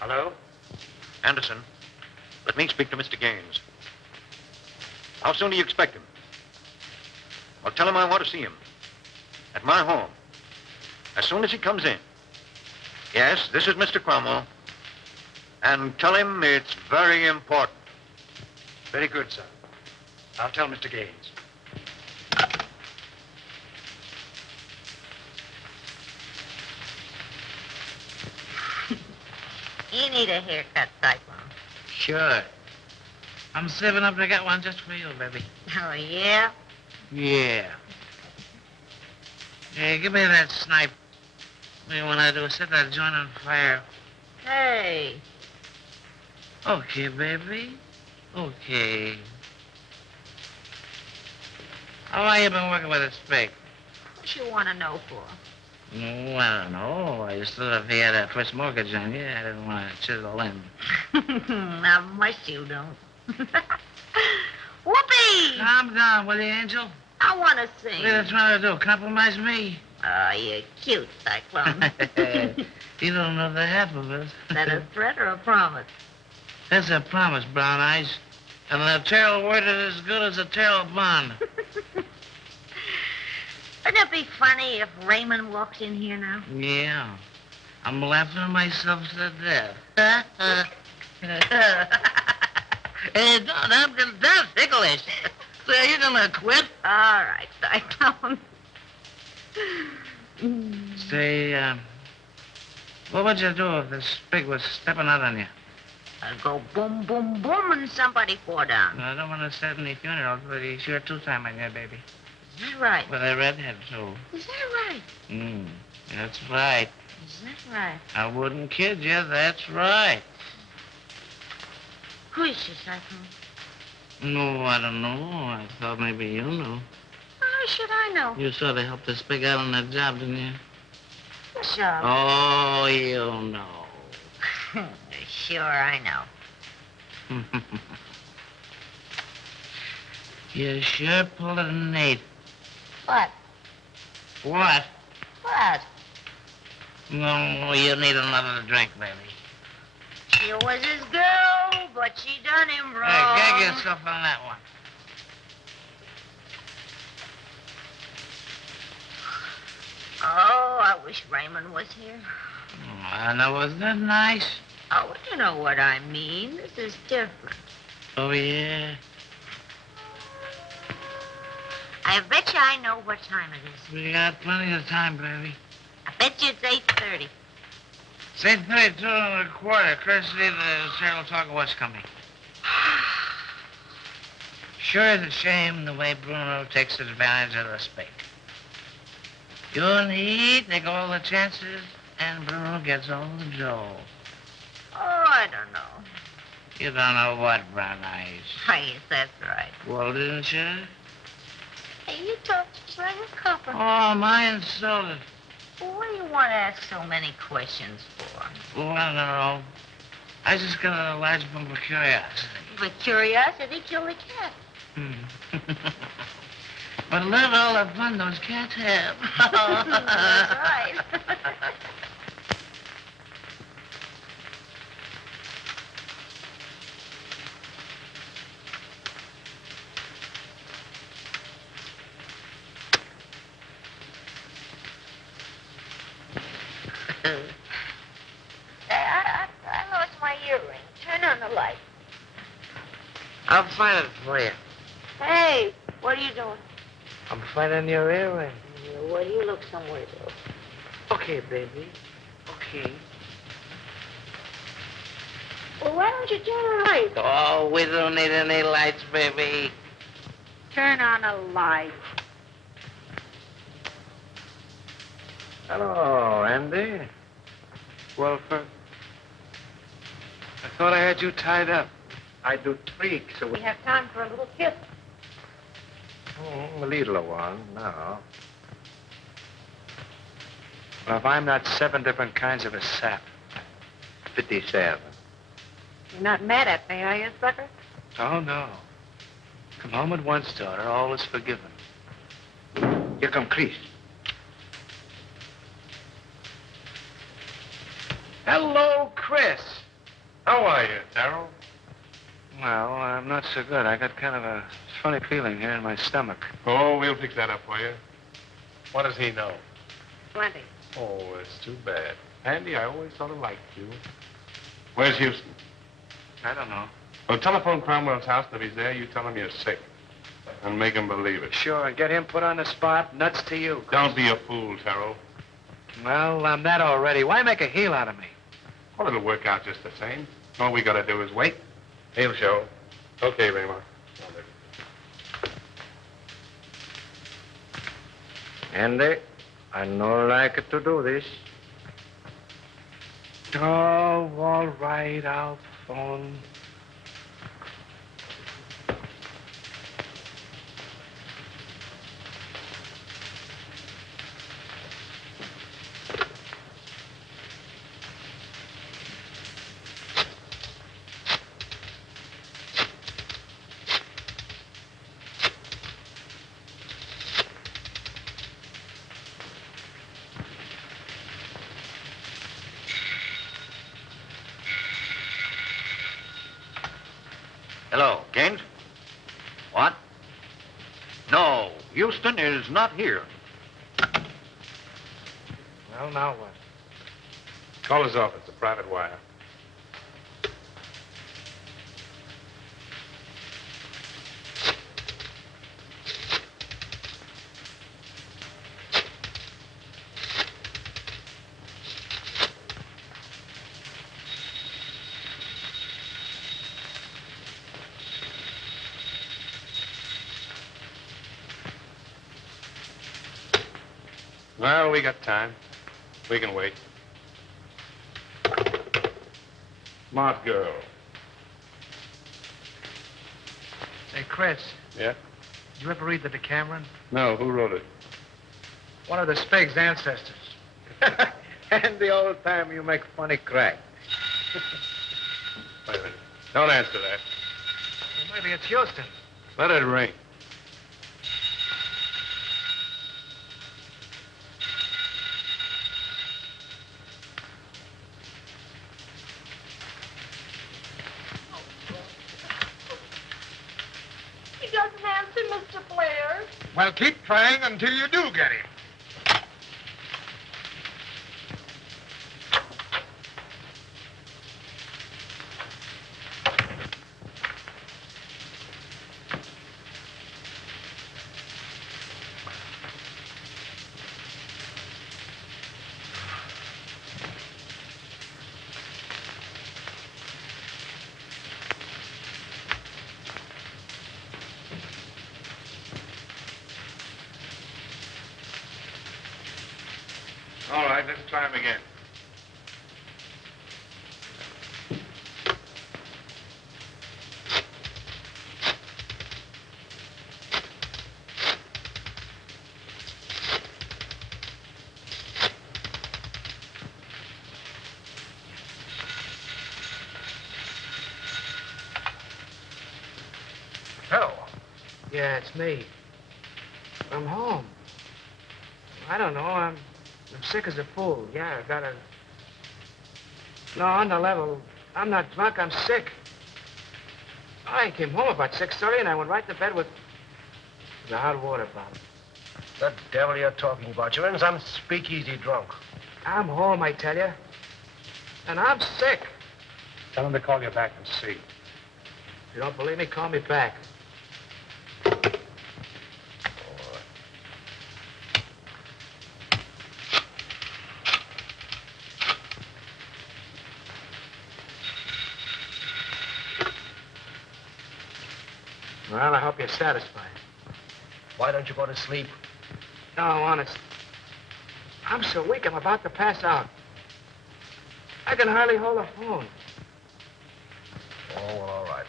Hello? Anderson, let me speak to Mr. Gaines. How soon do you expect him? Well, tell him I want to see him. At my home. As soon as he comes in. Yes, this is Mr. Cromwell. And tell him it's very important. Very good, sir. I'll tell Mr. Gaines. You need a haircut, Cyclone. Sure. I'm saving up to get one just for you, baby. Oh, yeah? Yeah. Hey, give me that snipe. Maybe when I do, set that joint on fire. Hey. Okay, baby. Okay. How long you been working with a spake? What you want to know for? Oh, I don't know. I just thought if he had a first mortgage on you, I didn't want to chisel in. Not much you don't. Whoopee! Calm down, will you, Angel? I want to sing. What are you trying to do? Compromise me? Oh, you're cute, Cyclone. You don't know the half of it. Is that a threat or a promise? That's a promise, Brown Eyes. And a tale worded as good as a tale bond. Wouldn't it be funny if Raymond walks in here now? Yeah. I'm laughing myself to death. Hey, that's ticklish. So you're gonna quit? All right, Cyclone. Say, what would you do if this pig was stepping out on you? I'd go boom, boom, boom, and somebody fall down. I don't want to set any funerals, but he's sure two-time on you, baby. Is that right? With a redhead, too. Is that right? That's right. Is that right? I wouldn't kid you, that's right. Who is she, Cyclone? No, I don't know. I thought maybe you knew. How should I know? You sort of helped this pig out on that job, didn't you? Sure. Oh, you know. Sure, I know. You sure pulled a Nate. What? What? What? No, you need another drink, baby. She was his girl, but she done him wrong. Hey, gag yourself on that one. Oh, I wish Raymond was here. Now, wasn't that nice? Oh, you know what I mean. This is different. Oh, yeah? I bet you I know what time it is. We got plenty of time, baby. I bet you it's 8:30. It's 8:32 and a quarter. Courtesy of the Serial Talk of What's Coming. Sure is a shame the way Bruno takes advantage of the spake. You and he take all the chances, and Bruno gets all the dough. Oh, I don't know. You don't know what, Brown Eyes. I guess that's right. Well, didn't you? Hey, you talk just like a copper. Oh, am I insulted? Well, what do you want to ask so many questions for? Well, I don't know. I just got a large bump of curiosity. But curiosity killed the cat. But look at all the fun those cats have. That's right. I lost my earring. Turn on the light. I'll find it for you. Hey, what are you doing? I'm finding your earring. Well, you look somewhere else. Okay, baby. Okay. Well, why don't you turn the light? Oh, we don't need any lights, baby. Turn on a light. Hello, Andy. Wilford. I thought I had you tied up. I do tweaks. So We have time for a little kiss. a little one, no. Well, if I'm not 7 different kinds of a sap, 57. You're not mad at me, are you, sucker? Oh, no. Come home at once, daughter. All is forgiven. Here come Chris. Hello, Chris. How are you, Darrell? Well, I'm not so good. I got kind of a funny feeling here in my stomach. Oh, we'll fix that up for you. What does he know? Plenty. Oh, it's too bad. Andy, I always sort of liked you. Where's Houston? I don't know. Well, telephone Cromwell's house, and if he's there, you tell him you're sick. And make him believe it. Sure, and get him put on the spot. Nuts to you. Chris. Don't be a fool, Terrell. Well, I'm that already. Why make a heel out of me? Well, it'll work out just the same. All we gotta do is wait. He'll show. Okay, Raymond. Andy, I no like to do this. Oh, all right, I'll phone. Hello, Gaines? What? No, Houston is not here. Well, now what? Call his office, a private wire. Well, we got time. We can wait. Smart girl. Hey, Chris, Yeah? did you ever read the Decameron? No, who wrote it? One of the Spig's ancestors. And the old time you make funny crack. Wait a minute. Don't answer that. Well, maybe it's Houston. Let it ring. He doesn't answer, Mr. Blair. Well, keep trying until you do get him. All right, let's try him again. Hello. Yeah, it's me. I'm home. I don't know. I'm sick as a fool. Yeah, I got a... No, on the level. I'm not drunk. I'm sick. I came home about 6:30 and I went right to bed with the hot water bottle. The devil you're talking about? You're in some speakeasy drunk. I'm home, I tell you. And I'm sick. Tell him to call you back and see. If you don't believe me, call me back. Well, I hope you're satisfied. Why don't you go to sleep? No, honest. I'm so weak, I'm about to pass out. I can hardly hold a phone. Oh, well, all right.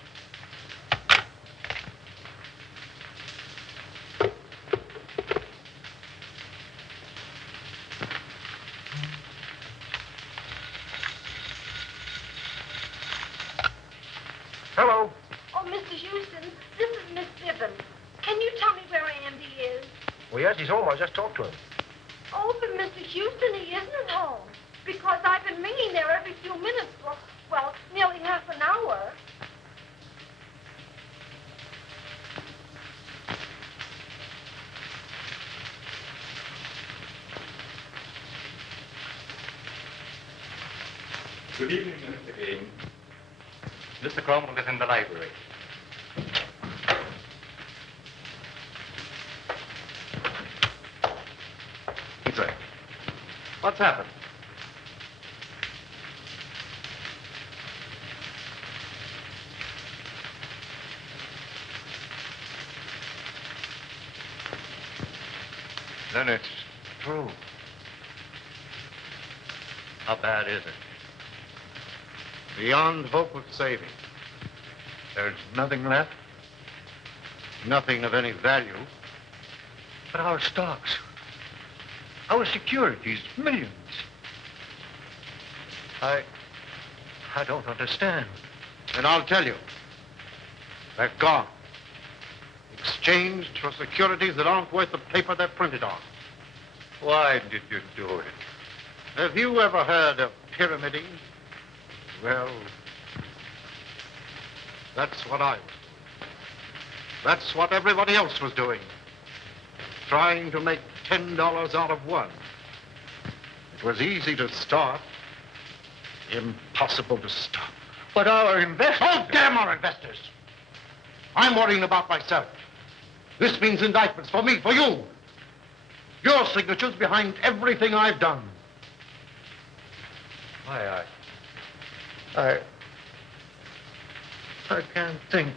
Hello. Oh, Mr. Houston, this is Miss Sibbons. Can you tell me where Andy is? Well, yes, he's home. I just talked to him. Oh, but Mr. Houston, he isn't at home. Because I've been ringing there every few minutes for, well, nearly half an hour. Good evening, Mr. Ames. Mr. Cromwell is in the library. He's right. What's happened? Then it's true. How bad is it? Beyond hope of saving. There's nothing left? Nothing of any value. But our stocks, our securities, millions. I don't understand. And I'll tell you. They're gone. Exchanged for securities that aren't worth the paper they're printed on. Why did you do it? Have you ever heard of pyramiding? Well, that's what I was doing. That's what everybody else was doing. Trying to make $10 out of one. It was easy to start, impossible to stop. But our investors... Oh, damn our investors! I'm worrying about myself. This means indictments for me, for you. Your signature's behind everything I've done. I can't think.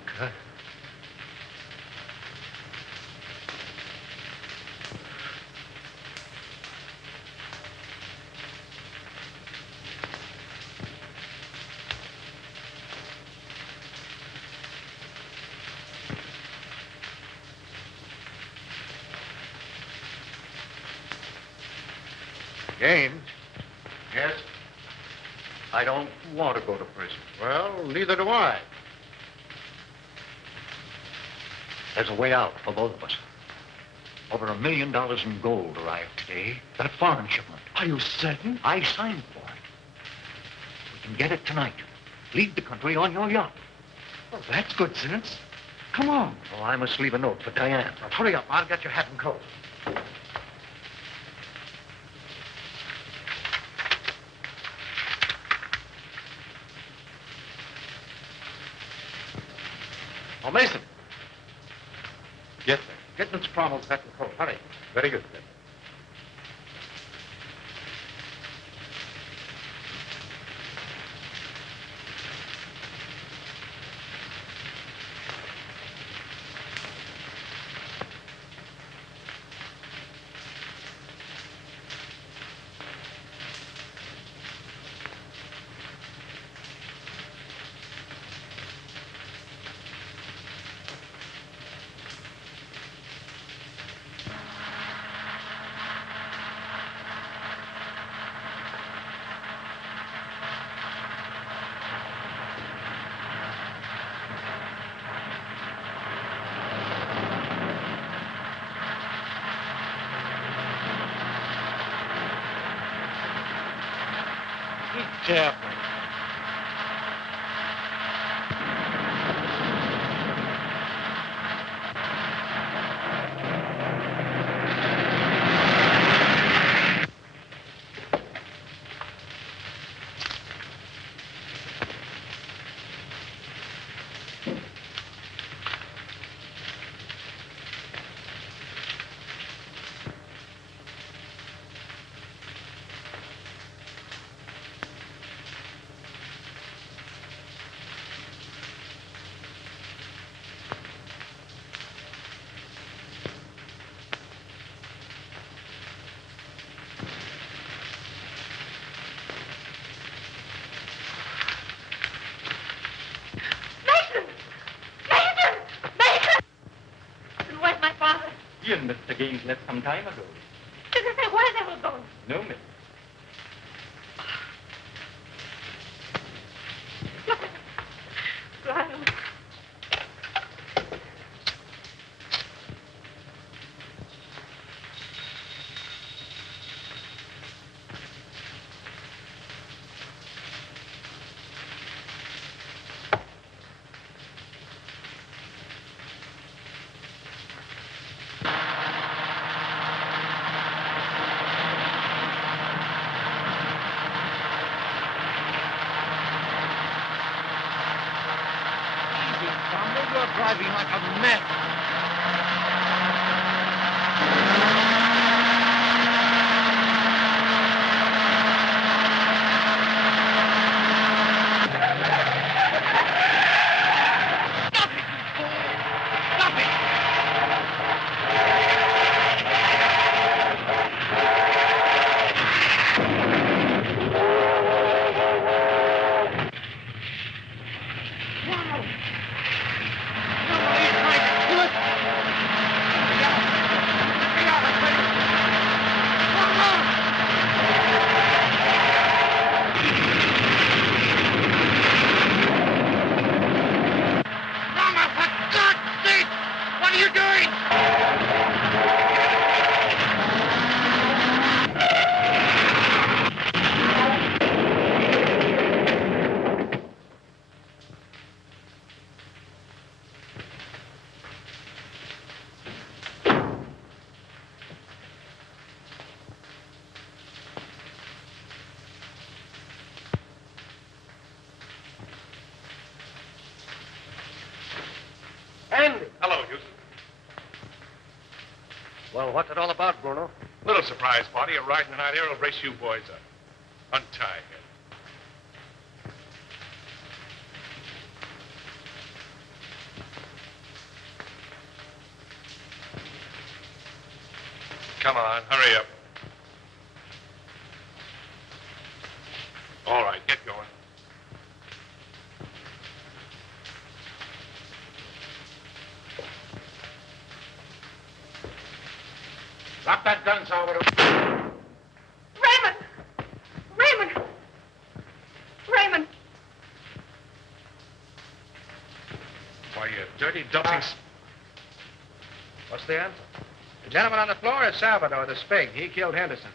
James, Yes? I don't want to go to prison. Well, neither do I. There's a way out for both of us. Over $1 million in gold arrived today. That foreign shipment. Are you certain? I signed for it. We can get it tonight. Leave the country on your yacht. Well, that's good sense. Come on. Oh, I must leave a note for Diane. Now, hurry up. I'll get your hat and coat. Oh, Mason. Yes, sir. Get Miss Cromwell's hat and coat. Hurry. Very good, sir. Be careful. Where's my father? He and Mr. Gaines left some time ago. Does it say where they were going? No, miss. Drive. You're driving like a mess. what's it all about, Bruno? Little surprise party. A ride in the night air will brace you boys up. Untie him. Come on, hurry up. All right, get going. Drop that gun, Salvador. Raymond! Raymond! Raymond! Why, you dirty, dumping... What's the answer? The gentleman on the floor is Salvador, the Spig. He killed Henderson.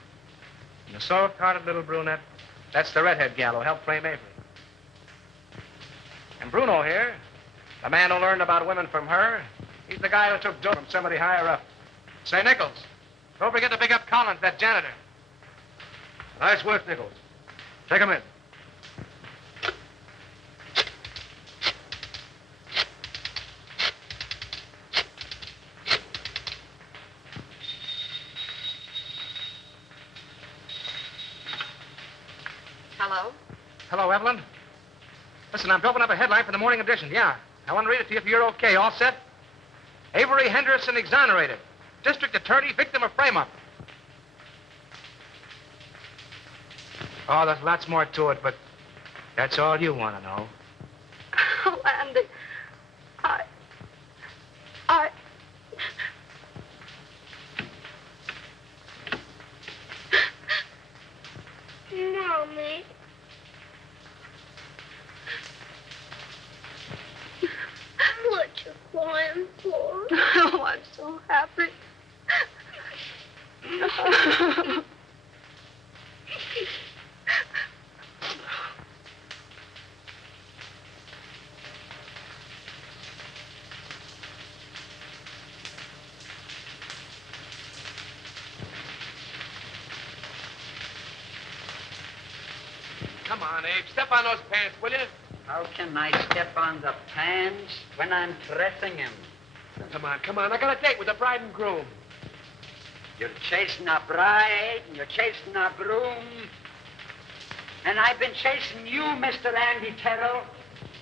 And the soft-hearted little brunette, that's the redhead gal who helped frame Avery. And Bruno here, the man who learned about women from her, he's the guy who took dough from somebody higher up. Say, Nichols, don't forget to pick up Collins, that janitor. Nice work, Nichols. Take him in. Hello? Hello, Evelyn. Listen, I'm doping up a headline for the morning edition. Yeah. I want to read it to you if you're okay. All set? Avery Henderson exonerated. District attorney, victim of frame-up. Oh, there's lots more to it, but that's all you want to know. Oh, Andy. I... Mommy. What you crying for? Oh, I'm so happy. Come on, Abe. Step on those pants, will you? How can I step on the pants when I'm pressing him? Come on. I got a date with the bride and groom. You're chasing a bride, and you're chasing a groom. And I've been chasing you, Mr. Andy Terrell.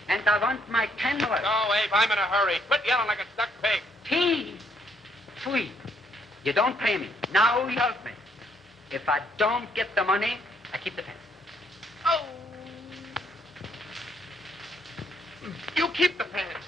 And I want my $10. No, Abe, I'm in a hurry. Quit yelling like a stuck pig. Pete, sweet. You don't pay me. Now you help me. If I don't get the money, I keep the pants. Oh! You keep the pants.